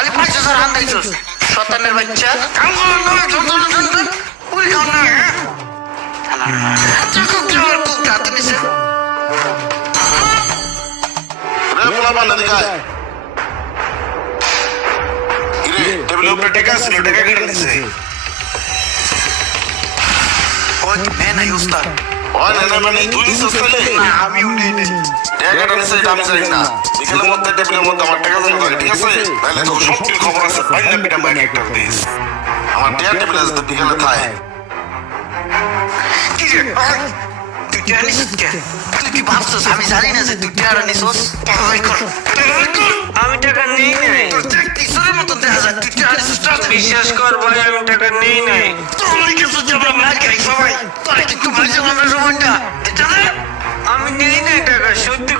খালি 5,000 হান দিছস শতানের বাচ্চা কাম কর না যত ওই কাম না দেখো কি আর কো কাট নিছে রে পোলা বান্দা দিগায় রে টেবিলের উপরে টাকা ছিল টাকা কেটে দিছে ওই না উস্তাদ ওই না মানে তুই সস্তালে না আমি উনি নেই টাকা কেটে দিছে আমি জানি না বিকেলের মধ্যে টেবিলের মধ্যে আমার টাকা জমা করে ঠিক আছে তাহলে তো সত্যি খবর আছে বাইনা পিটা বাইক একটা দিস আমার টাকা টেবিলে আছে বিকেলে থাকে কি রে তুই জানিস তুই কি ভাবছস আমি জানি না যে তুই টাকা নিছস আমি টাকা নেই নাই তোর দেখ কিশোরের মতো দেখা যায় তুই টাকা নিছস বিশ্বাস কর ভাই আমি টাকা নেই নাই তোর কিছু যে আমরা মার খাই সবাই তোরা কি একটু মার জন্য আমরা সময়টা এটা আমি নেই নাই টাকা সত্যি